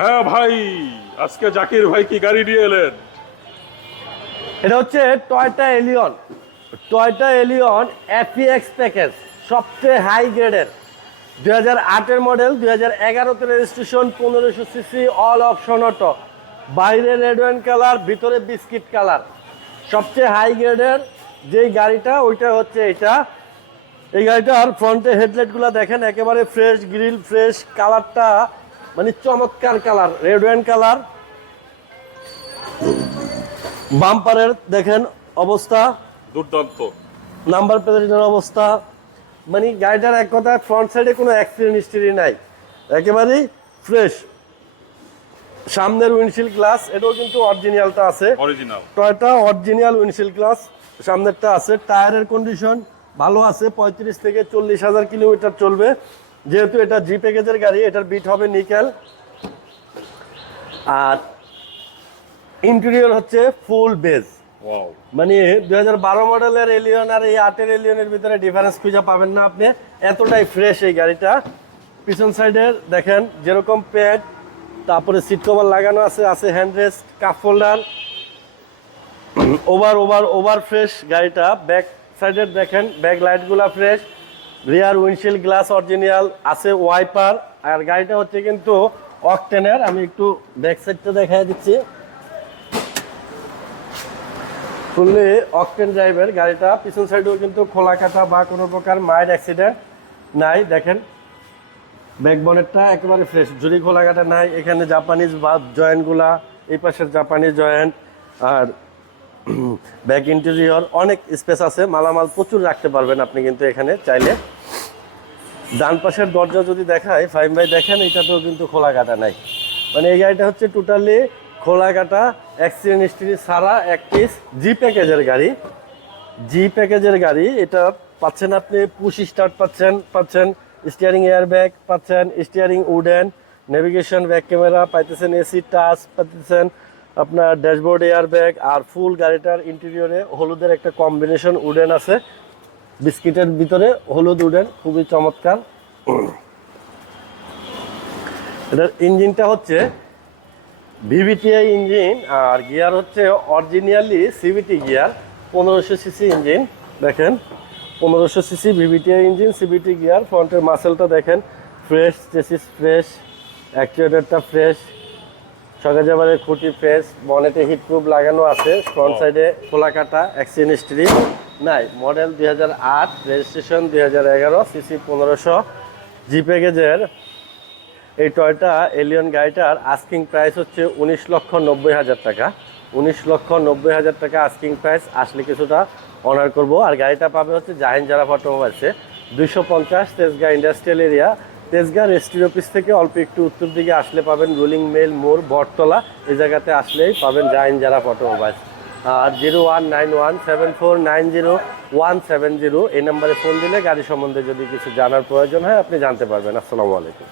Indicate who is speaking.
Speaker 1: হ্যাঁ ভাই, আজকে জাকির ভাই কি গাড়ি নিয়ে এলেন?
Speaker 2: এটা হচ্ছে Toyota Allion. Toyota Allion FX package, সবচেয়ে হাই গ্রেডের। দুই হাজার আটের মডেল, দুই হাজার এগারোতে রেজিস্ট্রেশন, পনেরোশো সিসি, অল অপশন অটো। বাইরে রেড ওয়াইন কালার, ভিতরে বিস্কিট কালার। সবচেয়ে হাই গ্রেডের যেই গাড়িটা, ওইটা হচ্ছে এটা এই গাড়িটার ফ্রন্টে হেডলাইটগুলো দেখেন, একেবারে ফ্রেশ গ্রিল ফ্রেশ কালারটা মানে চমৎকার কালার রেড ওয়াইন কালার বাম্পারের দেখেন অবস্থা।
Speaker 1: দুর্দান্ত।
Speaker 2: নাম্বার প্লেটের অবস্থা। মানে গাড়িটার এক কথায় ফ্রন্ট সাইডে কোনো অ্যাক্সিডেন্ট হিস্ট্রি নাই। একেবারেই ফ্রেশ সামনের উইন্ডশিল্ড গ্লাস এটাও কিন্তু অরিজিনালটা আছে।
Speaker 1: Original
Speaker 2: Toyota original windshield glass সামনেরটা আছে। টায়ারের কন্ডিশন ভালো আছে পঁয়ত্রিশ থেকে চল্লিশ হাজার কিলোমিটার চলবে। যেহেতু এটা জি প্যাকেজের গাড়ি এটার বিট হবে নিকেল। আর ইন্টেরিয়র হচ্ছে ফুল বেজ মানে দুই হাজার বারো মডেলের এলিয়ন আর এই আটের এলিয়নের ভিতরে ডিফারেন্স খুঁজে পাবেন না আপনি। এতটাই ফ্রেশ এই গাড়িটা। পিছন সাইডের দেখেন যেরকম প্যাড তারপরে সিট কভার লাগানো আছে আছে hand rest cup holder over over over fresh গাড়িটা। ব্যাক সাইডের দেখেন back লাইটগুলা fresh rear windshield glass original আছে ওয়াইপার আর গাড়িটা হচ্ছে কিন্তু অকটেনের আমি একটু ব্যাক সাইডটা দেখাই দিচ্ছি। ফুললি অকটেন ড্রাইভের গাড়িটা পিছন সাইডেও কিন্তু খোলা কাটা বা কোনো প্রকার মাইড অ্যাক্সিডেন্ট নাই, দেখেন। ব্যাক বনেটটা একেবারে ফ্রেশ জুড়ি খোলা কাটা নাই, এখানে জাপানিজ বা জয়েন্টগুলা এই পাশের জাপানিজ জয়েন্ট আর ব্যাক ইন্টেরিয়র অনেক স্পেস আছে। মালামাল প্রচুর রাখতে পারবেন আপনি কিন্তু এখানে চাইলে। ডান পাশের দরজা যদি দেখায় ফাইভ বাই দেখেন, এটাতেও কিন্তু খোলা কাটা নাই। মানে এই গাড়িটা হচ্ছে টোটালি খোলা কাটা অ্যাক্সিডেন্ট হিস্ট্রি সারা এক পিস জি প্যাকেজের গাড়ি। জি প্যাকেজের গাড়ি, এটা পাচ্ছেন আপনি পুশ স্টার্ট পাচ্ছেন পাচ্ছেন স্টিয়ারিং এয়ার ব্যাগ পাচ্ছেন steering wooden navigation back camera পাইতেছেন এসি টাচ পাইতেছেন আপনার ড্যাশবোর্ড এয়ার ব্যাগ আর ফুল গাড়িটার ইন্টেরিয়রে হলুদের একটা কম্বিনেশন উডেন আছে। বিস্কিটের ভিতরে হলুদ উডেন, খুবই চমৎকার। এটার ইঞ্জিনটা হচ্ছে ভিভিটিআই ইঞ্জিন আর গিয়ার হচ্ছে অরিজিনালি সিভিটি গিয়ার, পনেরোশো সিসি ইঞ্জিন, দেখেন। পনেরোশো CC VVTI engine CVT gear, ফ্রন্টের মাসেলটা দেখেন, ফ্রেশ চেসিস ফ্রেশ অ্যাক্চুয়েটারটা ফ্রেশ সকাজাবারের খুঁটি ফ্রেশ বনেটে হিট প্রুফ লাগানো আছে। ফ্রন্ট সাইডে খোলা কাটা অ্যাক্সিডেন্ট হিস্ট্রি নাই মডেল দুই হাজার আট রেজিস্ট্রেশন দুই হাজার এগারো সিসি পনেরোশো। জি প্যাকেজের এই টয়টা এলিয়ন গাড়িটার আস্কিং প্রাইস হচ্ছে উনিশ লক্ষ নব্বই হাজার টাকা। উনিশ লক্ষ নব্বই হাজার টাকা আস্কিং প্রাইস আসলে কিছুটা অনার করব। আর গাড়িটা পাবে হচ্ছে জাহিন জারা অটোমোবাইলসে দুইশো পঞ্চাশ Tejgaon industrial area Tejgaon registry office থেকে অল্প একটু উত্তর দিকে আসলে পাবেন রুলিং মেল মোড়, বটতলা। এই জায়গাতে আসলেই পাবেন জাহিন জারা অটোমোবাইলস আর zero one nine one seven four nine zero one seven zero এই নাম্বারে ফোন দিলে গাড়ি সম্বন্ধে যদি কিছু জানার প্রয়োজন হয়, আপনি জানতে পারবেন। আসসালামু আলাইকুম।